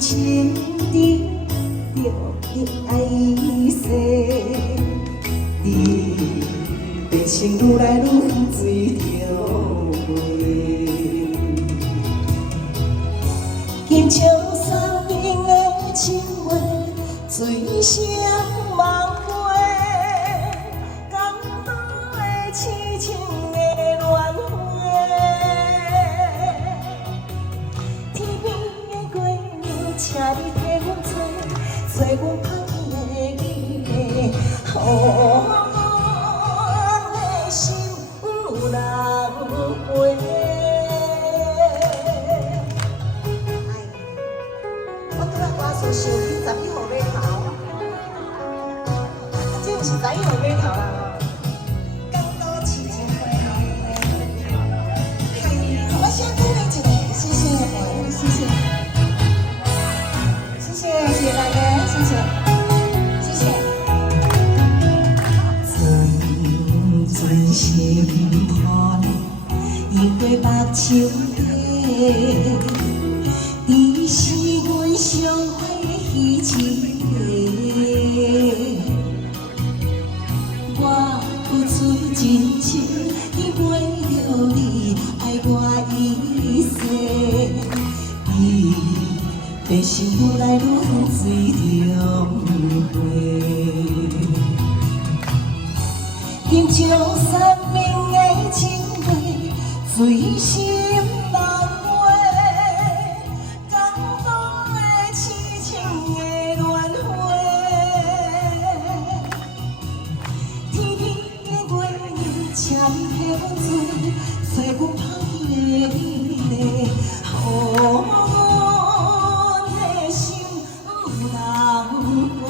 情的着你爱世，你变成愈来愈水着袂。金秋三年的情话，水声梦话，感动的痴情的恋花。天边的月亮，请你替阮做阮香的伊个，予阮的心有人陪。我拄仔歌词想起11号码头，这毋是11号码头啦。港岛市情花，我先鼓励一个，谢谢，谢谢，谢谢，谢谢大家，谢谢，谢谢。阵阵心盼，映过目睭底，你是阮上花的痴情。我付出真情，你陪着你，爱我一世。你变成愈来愈水着袂。金秋三年的情话，水心梦话，感动的痴情的恋花。天边的月亮，请你替阮做阮香的伊个，予阮的心有人陪。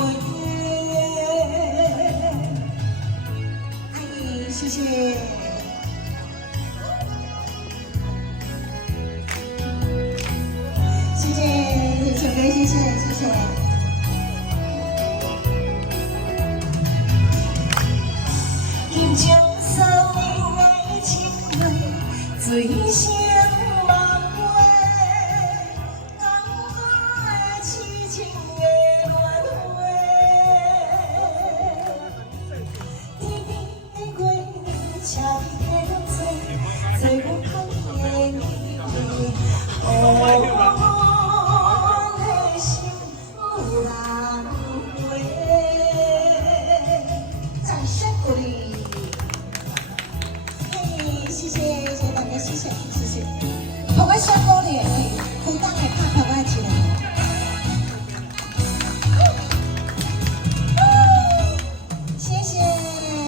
爱你，谢谢。谢谢小哥，谢谢，谢谢。金秋三年的情话，水声梦话，感动的痴情的恋花。天边的月亮，请你替阮做阮香的伊个，予阮的心有人陪。掌声鼓励。嘿，谢谢，谢谢大家，谢谢，谢谢。好，我下播了。